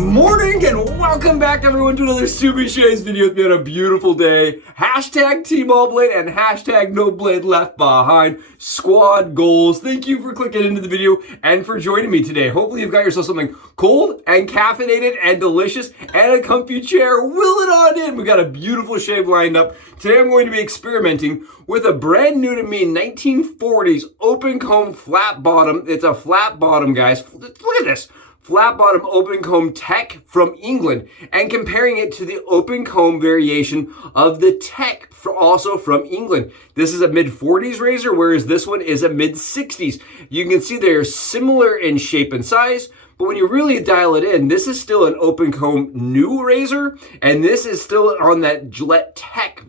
Morning and welcome back everyone to another Subi Shaves video. It's been a beautiful day. Hashtag Team All Blade and hashtag No Blade Left Behind. Squad goals. Thank you for clicking into the video and for joining me today. Hopefully you've got yourself something cold and caffeinated and delicious and a comfy chair. Will it on in. We got a beautiful shave lined up. Today I'm going to be experimenting with a brand new to me 1940s open comb flat bottom. It's a flat bottom, guys. Look at this. Flat bottom open comb tech from England and comparing it to the open comb variation of the tech also from England. This is a mid-40s razor, whereas this one is a mid-60s. You can see they're similar in shape and size, but when you really dial it in, this is still an open comb new razor, and this is still on that Gillette tech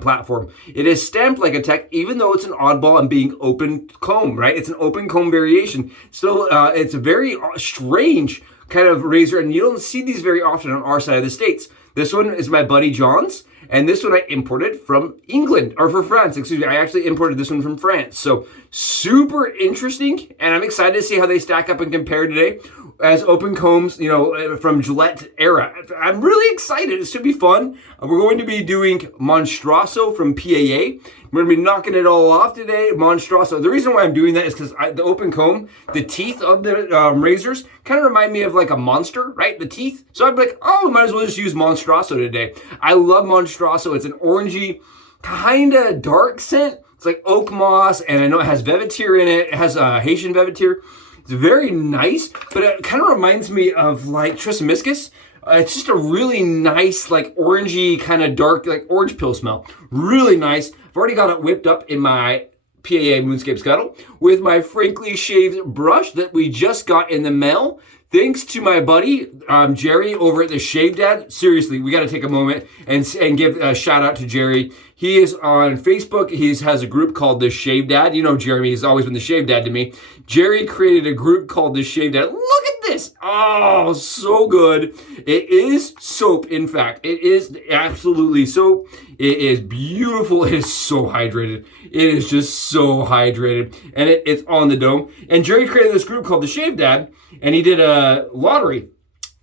platform. It is stamped like a tech, even though it's an oddball and being open comb, right? It's an open comb variation. Still, it's a very strange kind of razor, and you don't see these very often on our side of the States. This one is my buddy John's, and this one I imported from England, or from France, excuse me. I actually imported this one from France. So super interesting, and I'm excited to see how they stack up and compare today as open combs, you know, from Gillette era. I'm really excited. It should be fun. We're going to be doing MONSTROSO from PAA. We're going to be knocking it all off today. MONSTROSO. The reason why I'm doing that is because the open comb, the teeth of the razors kind of remind me of like a monster, right? The teeth. So I'm like, oh, might as well just use MONSTROSO today. I love MONSTROSO. It's an orangey, kind of dark scent. It's like oak moss, and I know it has Velveteer in it. It has Haitian Velveteer. It's very nice, but it kind of reminds me of like Trismegistus. It's just a really nice, like orangey, kind of dark, like orange pill smell. Really nice. I've already got it whipped up in my PAA Moonscape Scuttle with my frankly shaved brush that we just got in the mail. Thanks to my buddy, Jerry, over at the Shave Dad. Seriously, we got to take a moment and give a shout out to Jerry. He is on Facebook. He has a group called the Shave Dad. You know Jeremy, he's always been the Shave Dad to me. Jerry created a group called the Shave Dad. Look at this. Oh, so good. It is soap, in fact. It is absolutely soap. It is beautiful. It is so hydrated. It is just so hydrated. And it's on the dome. And Jerry created this group called the Shave Dad, and he did a lottery.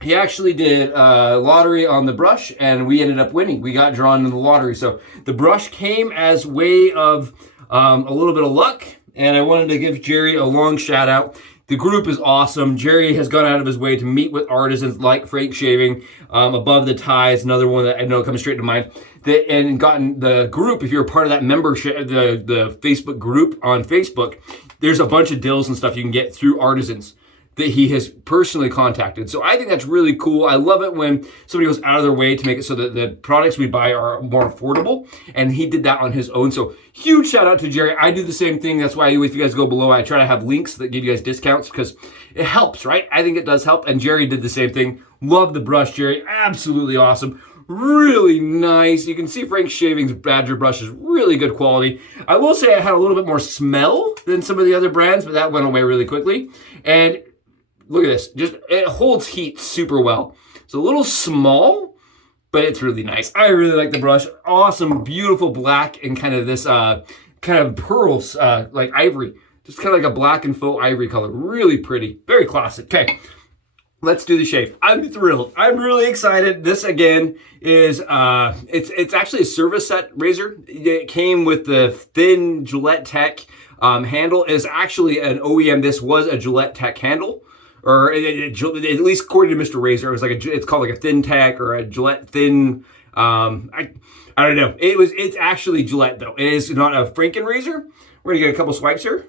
He actually did a lottery on the brush, and we ended up winning. We got drawn in the lottery. So the brush came as way of a little bit of luck, and I wanted to give Jerry a long shout out. The group is awesome. Jerry has gone out of his way to meet with artisans like Frank Shaving, Above the Ties, another one that I know comes straight to mind. And gotten the group, if you're a part of that membership, the Facebook group on Facebook, there's a bunch of deals and stuff you can get through artisans that he has personally contacted. So I think that's really cool. I love it when somebody goes out of their way to make it so that the products we buy are more affordable, and he did that on his own. So huge shout out to Jerry. I do the same thing. That's why if you guys go below, I try to have links that give you guys discounts because it helps, right? I think it does help, and Jerry did the same thing. Love the brush, Jerry. Absolutely awesome. Really nice. You can see Frank Shaving's Badger brush is really good quality. I will say I had a little bit more smell than some of the other brands, but that went away really quickly. And look at this. Just it holds heat super well. It's a little small, but it's really nice. I really like the brush. Awesome, beautiful black and kind of this kind of pearls, like ivory. Just kind of like a black and faux ivory color. Really pretty. Very classic. Okay. Let's do the shave. I'm thrilled. I'm really excited. This again is it's actually a service set razor. It came with the thin Gillette Tech handle. It is actually an OEM. This was a Gillette Tech handle, or at least according to Mr. Razor, it was like it's called like a thin Tech or a Gillette thin. I don't know. It's actually Gillette though. It is not a Franken razor. We're gonna get a couple swipes here.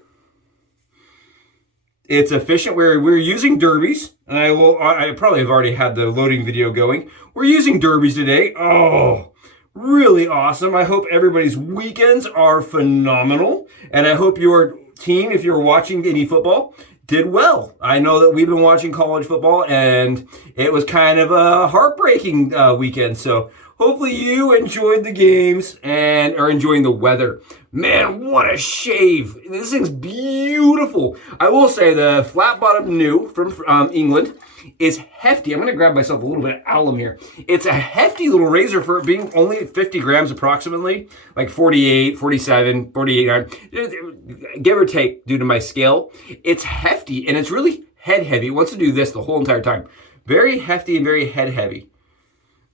It's efficient. We're using derbies, and I probably have already had the loading video going. We're using derbies today. Oh, really awesome. I hope everybody's weekends are phenomenal, and I hope your team, if you're watching any football, did well. I know that we've been watching college football, and it was kind of a heartbreaking weekend, so hopefully you enjoyed the games and are enjoying the weather. Man, what a shave. This thing's beautiful. I will say the flat bottom new from England is hefty. I'm going to grab myself a little bit of alum here. It's a hefty little razor for it being only 50 grams approximately, like 48, 47, 48, give or take due to my scale. It's hefty and it's really head heavy. It wants to do this the whole entire time. Very hefty and very head heavy.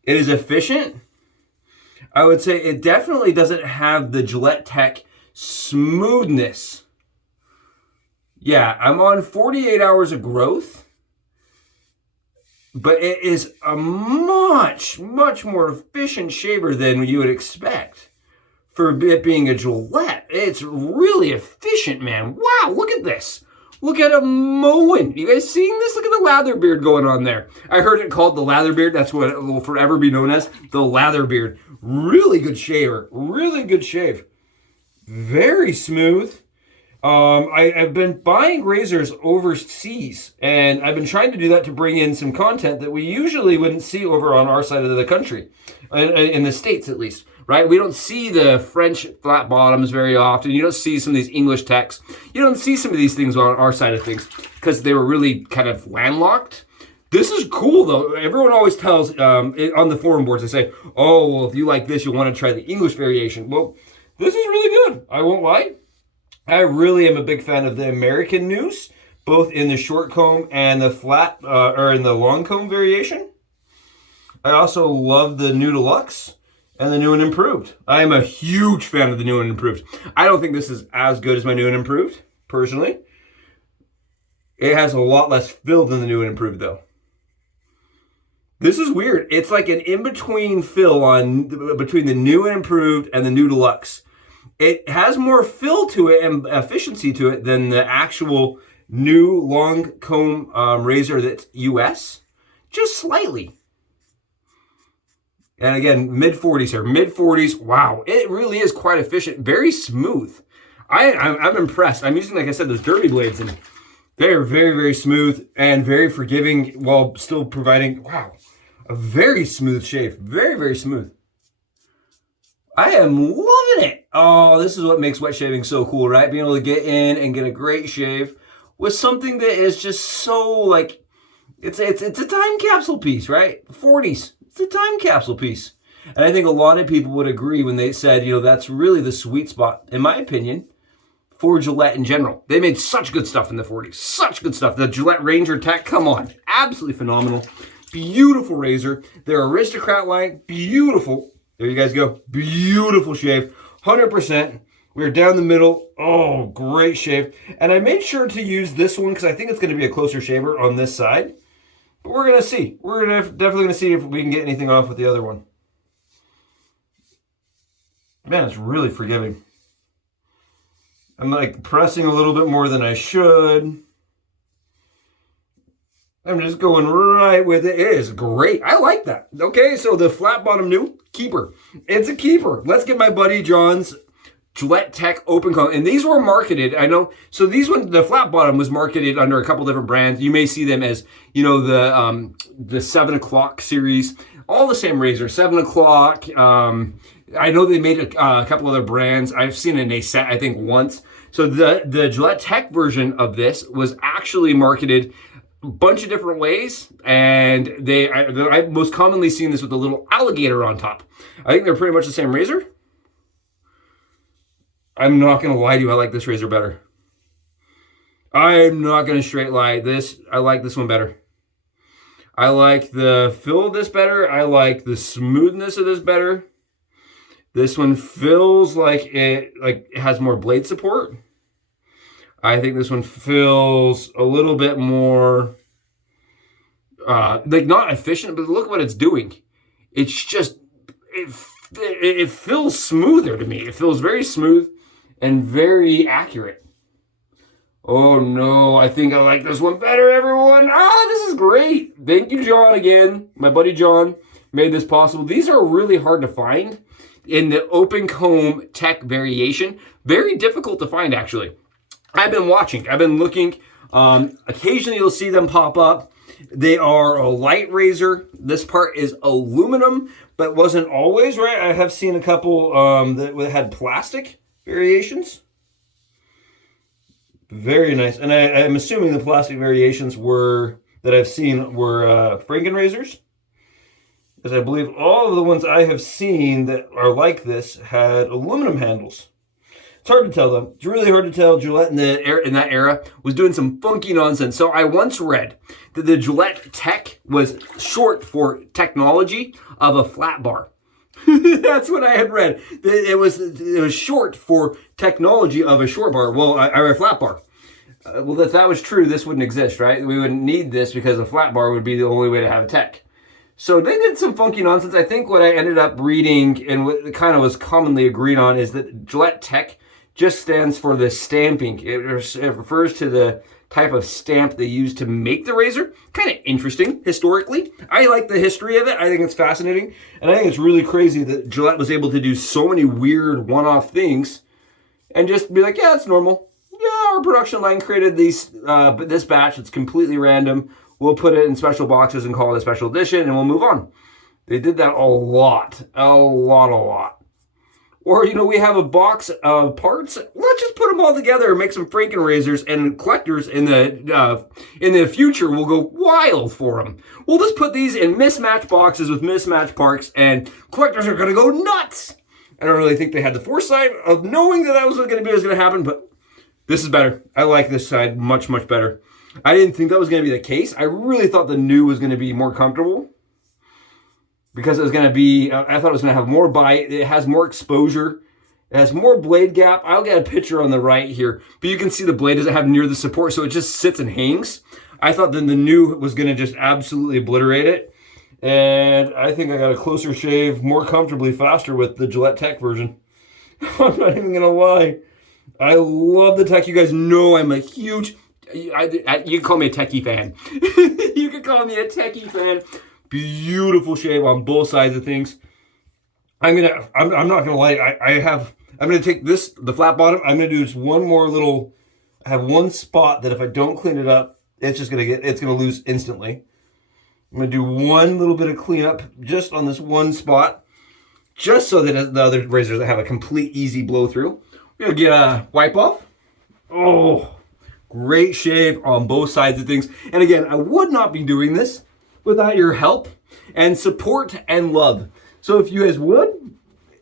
It is efficient. I would say it definitely doesn't have the Gillette Tech smoothness. Yeah, I'm on 48 hours of growth. But it is a much, much more efficient shaver than you would expect for it being a Gillette. It's really efficient, man. Wow, look at this. Look at him mowing. You guys seeing this? Look at the lather beard going on there. I heard it called the lather beard. That's what it will forever be known as, the lather beard. Really good shaver. Really good shave. Very smooth. I've been buying razors overseas, and I've been trying to do that to bring in some content that we usually wouldn't see over on our side of the country, in the States at least, right? We don't see the French flat bottoms very often. You don't see some of these English techs. You don't see some of these things on our side of things because they were really kind of landlocked. This is cool, though. Everyone always tells, on the forum boards, they say, oh, well, if you like this, you'll want to try the English variation. Well, this is really good. I won't lie. I really am a big fan of the American noose, both in the short comb and the flat, or in the long comb variation. I also love the new deluxe and the new and improved. I am a huge fan of the new and improved. I don't think this is as good as my new and improved, personally. It has a lot less fill than the new and improved, though. This is weird. It's like an in-between fill between the new and improved and the new deluxe. It has more fill to it and efficiency to it than the actual new long comb razor that's US. Just slightly. And again, mid-40s here. Mid-40s. Wow. It really is quite efficient. Very smooth. I'm impressed. I'm using, like I said, those derby blades, and they are very, very smooth and very forgiving while still providing, wow, a very smooth shave. Very, very smooth. I am loving it. Oh, this is what makes wet shaving so cool, right? Being able to get in and get a great shave with something that is just so, like, it's a time capsule piece, right? 40s. It's a time capsule piece. And I think a lot of people would agree when they said, you know, that's really the sweet spot, in my opinion, for Gillette in general. They made such good stuff in the 40s. Such good stuff. The Gillette Ranger Tech, come on. Absolutely phenomenal. Beautiful razor. Their Aristocrat line, beautiful. There you guys go. Beautiful shave. 100%. We're down the middle. Oh, great shave. And I made sure to use this one because I think it's going to be a closer shaver on this side. But we're going to see. We're definitely going to see if we can get anything off with the other one. Man, it's really forgiving. I'm like pressing a little bit more than I should. I'm just going right with it. It is great. I like that. Okay, so the flat bottom new, keeper. It's a keeper. Let's get my buddy John's Gillette Tech Open Comb. And these were marketed, I know, so these ones, the flat bottom was marketed under a couple different brands. You may see them as, you know, the 7 o'clock series. All the same razor, 7 o'clock. I know they made a couple other brands. I've seen an Aset, I think, once. So the Gillette Tech version of this was actually marketed a bunch of different ways, and I've most commonly seen this with a little alligator on top. I think they're pretty much the same razor. I'm not going to lie to you, I like this razor better. I'm not going to straight lie. I like this one better. I like the fill of this better. I like the smoothness of this better. This one feels like it has more blade support. I think this one feels a little bit more, like not efficient, but look what it's doing. It's just, it feels smoother to me. It feels very smooth and very accurate. Oh no, I think I like this one better, everyone. This is great. Thank you, John, again. My buddy John made this possible. These are really hard to find in the open comb tech variation. Very difficult to find, actually. I've been watching. I've been looking. Occasionally, you'll see them pop up. They are a light razor. This part is aluminum, but wasn't always, right? I have seen a couple that had plastic variations. Very nice. And I'm assuming the plastic variations that I've seen were Franken razors. Because I believe all of the ones I have seen that are like this had aluminum handles. It's hard to tell though. It's really hard to tell. Gillette in that era was doing some funky nonsense. So I once read that the Gillette Tech was short for technology of a flat bar. That's what I had read. It was short for technology of a short bar. Well, or a flat bar. Well, if that was true, this wouldn't exist, right? We wouldn't need this because a flat bar would be the only way to have a tech. So they did some funky nonsense. I think what I ended up reading and what kind of was commonly agreed on is that Gillette Tech just stands for the stamping. It refers to the type of stamp they use to make the razor. Kind of interesting historically. I like the history of it. I think it's fascinating. And I think it's really crazy that Gillette was able to do so many weird one-off things and just be like, yeah, it's normal. Yeah, our production line created this batch. It's completely random. We'll put it in special boxes and call it a special edition and we'll move on. They did that a lot. Or, you know, we have a box of parts. Let's just put them all together and make some Franken razors, and collectors in the future will go wild for them. We'll just put these in mismatched boxes with mismatched parts, and collectors are going to go nuts. I don't really think they had the foresight of knowing that was going to happen, but this is better. I like this side much, much better. I didn't think that was going to be the case. I really thought the new was going to be more comfortable, because it was going to be, I thought it was going to have more bite. It has more exposure. It has more blade gap. I'll get a picture on the right here, but you can see the blade doesn't have near the support, so it just sits and hangs. I thought then the new was going to just absolutely obliterate it. And I think I got a closer shave more comfortably faster with the Gillette Tech version. I'm not even going to lie. I love the Tech. You guys know I'm a huge, you can call me a techie fan. You can call me a techie fan. Beautiful shave on both sides of things. I'm not gonna lie. I'm gonna take this, the flat bottom. I'm gonna do just one more little. I have one spot that if I don't clean it up, it's gonna lose instantly. I'm gonna do one little bit of cleanup just on this one spot, just so that the other razors have a complete easy blow through. We're gonna get a wipe off. Oh, great shave on both sides of things. And again, I would not be doing this without your help and support and love. So if you guys would,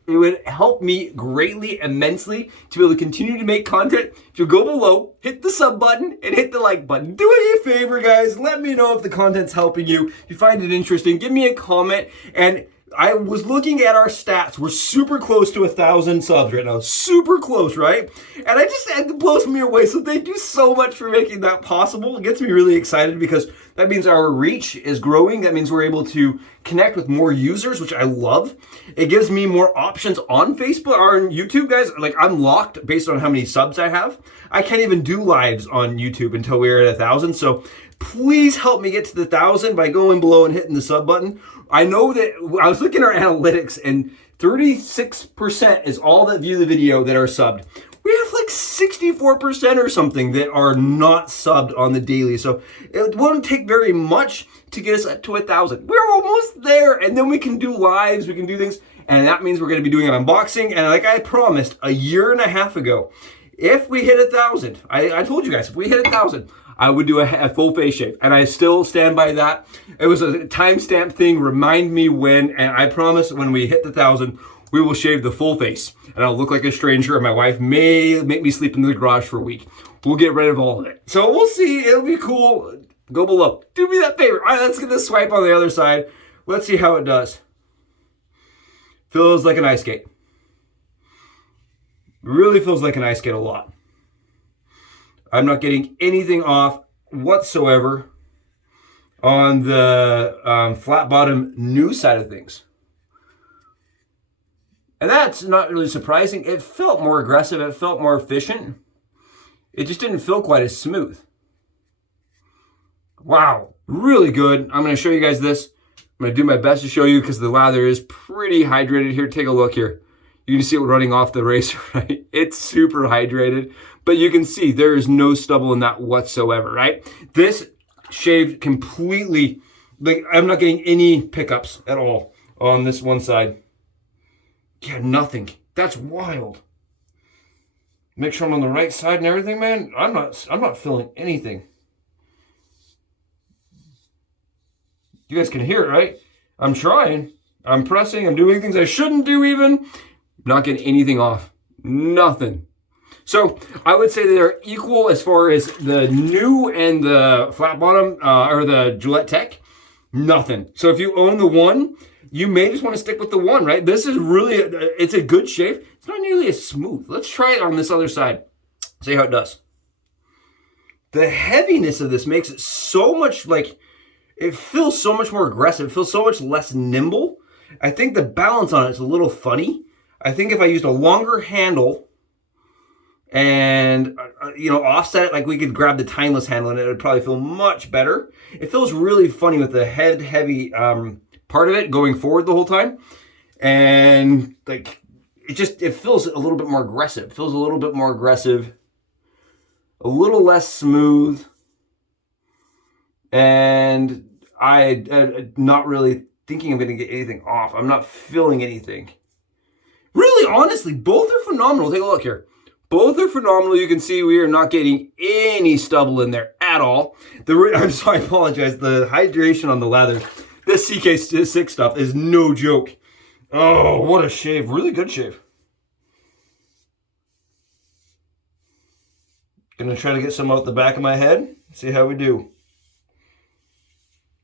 it would help me greatly, immensely to be able to continue to make content. If you go below, hit the sub button and hit the like button. Do me a favor, guys. Let me know if the content's helping you. If you find it interesting, give me a comment. And I was looking at our stats. We're super close to 1,000 subs right now. Super close, right? And it blows me away. So thank you so much for making that possible. It gets me really excited because that means our reach is growing. That means we're able to connect with more users, which I love. It gives me more options on Facebook or on YouTube, guys. Like, I'm locked based on how many subs I have. I can't even do lives on YouTube until we're at 1,000. So please help me get to the 1,000 by going below and hitting the sub button. I know that I was looking at our analytics and 36% is all that view the video that are subbed. We have like 64% or something that are not subbed on the daily. So it won't take very much to get us up to 1,000. We're almost there. And then we can do lives, we can do things. And that means we're going to be doing an unboxing. And like I promised a year and a half ago, if we hit 1,000, I told you guys, if we hit 1,000, I would do a full face shave. And I still stand by that. It was a timestamp thing. Remind me when. And I promise when we hit the 1,000, we will shave the full face. And I'll look like a stranger. And my wife may make me sleep in the garage for a week. We'll get rid of all of it. So we'll see. It'll be cool. Go below. Do me that favor. All right, let's get this swipe on the other side. Let's see how it does. Feels like an ice skate. Really feels like an ice skate a lot. I'm not getting anything off whatsoever on the flat bottom new side of things. And that's not really surprising. It felt more aggressive. It felt more efficient. It just didn't feel quite as smooth. Wow, really good. I'm going to show you guys this. I'm going to do my best to show you because the lather is pretty hydrated here. Take a look here. You can see it running off the razor, right? It's super hydrated, but you can see there is no stubble in that whatsoever, right? This shaved completely, like I'm not getting any pickups at all on this one side. Yeah, nothing. That's wild. Make sure I'm on the right side and everything, man. I'm not feeling anything. You guys can hear it, right? I'm trying. I'm pressing. I'm doing things I shouldn't do even. Not getting anything off. Nothing. So I would say they're equal as far as the new and the flat bottom or the Gillette Tech. Nothing. So if you own the one, you may just want to stick with the one, right? This is really, it's a good shave. It's not nearly as smooth. Let's try it on this other side. See how it does. The heaviness of this makes it so much like, it feels so much more aggressive. It feels so much less nimble. I think the balance on it is a little funny. I think if I used a longer handle and, you know, offset it, like we could grab the timeless handle and it would probably feel much better. It feels really funny with the head heavy part of it going forward the whole time. And like, it feels a little bit more aggressive. It feels a little bit more aggressive, a little less smooth. And I'm not really thinking I'm going to get anything off. I'm not feeling anything. Really, honestly, both are phenomenal. Take a look here. Both are phenomenal. You can see we are not getting any stubble in there at all. I'm sorry, I apologize. The hydration on the Lather, this CK6 stuff is no joke. Oh, what a shave. Really good shave. Gonna try to get some out the back of my head. See how we do.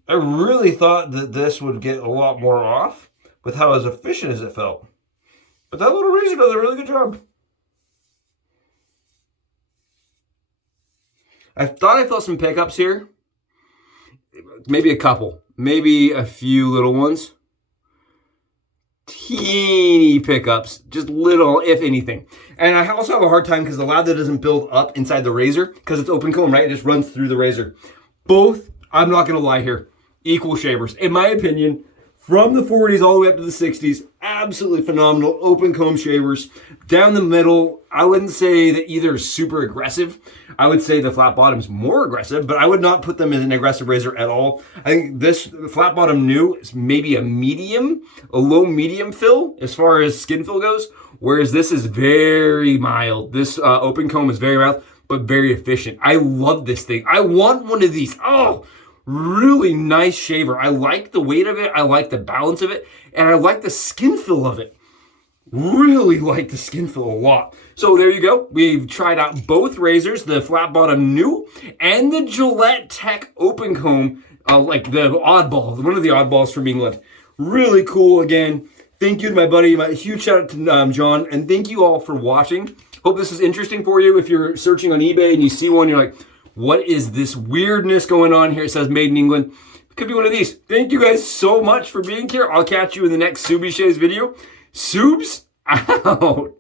I really thought that this would get a lot more off with how as efficient as it felt. But that little razor does a really good job. I thought I felt some pickups here. Maybe a couple. Maybe a few little ones. Teeny pickups. Just little, if anything. And I also have a hard time because the lather doesn't build up inside the razor because it's open comb, right? It just runs through the razor. Both, I'm not going to lie here, equal shavers. In my opinion, from the 40s all the way up to the 60s, absolutely phenomenal open comb shavers. Down the middle, I wouldn't say that either is super aggressive. I would say the flat bottom is more aggressive, but I would not put them as an aggressive razor at all. I think this flat bottom new is maybe a medium, a low medium fill as far as skin fill goes, whereas this is very mild. This open comb is very mild, but very efficient. I love this thing. I want one of these. Oh, really nice shaver. I like the weight of it. I like the balance of it. And I like the skin feel of it. Really like the skin feel a lot. So there you go. We've tried out both razors, the flat bottom new and the Gillette Tech open comb, like the oddball, one of the oddballs from England. Really cool. Again, thank you to my buddy. My huge shout out to John. And thank you all for watching. Hope this is interesting for you. If you're searching on eBay and you see one, you're like, what is this weirdness going on here? It says made in England. It could be one of these. Thank you guys so much for being here. I'll catch you in the next Subie Shaves video. Subs out.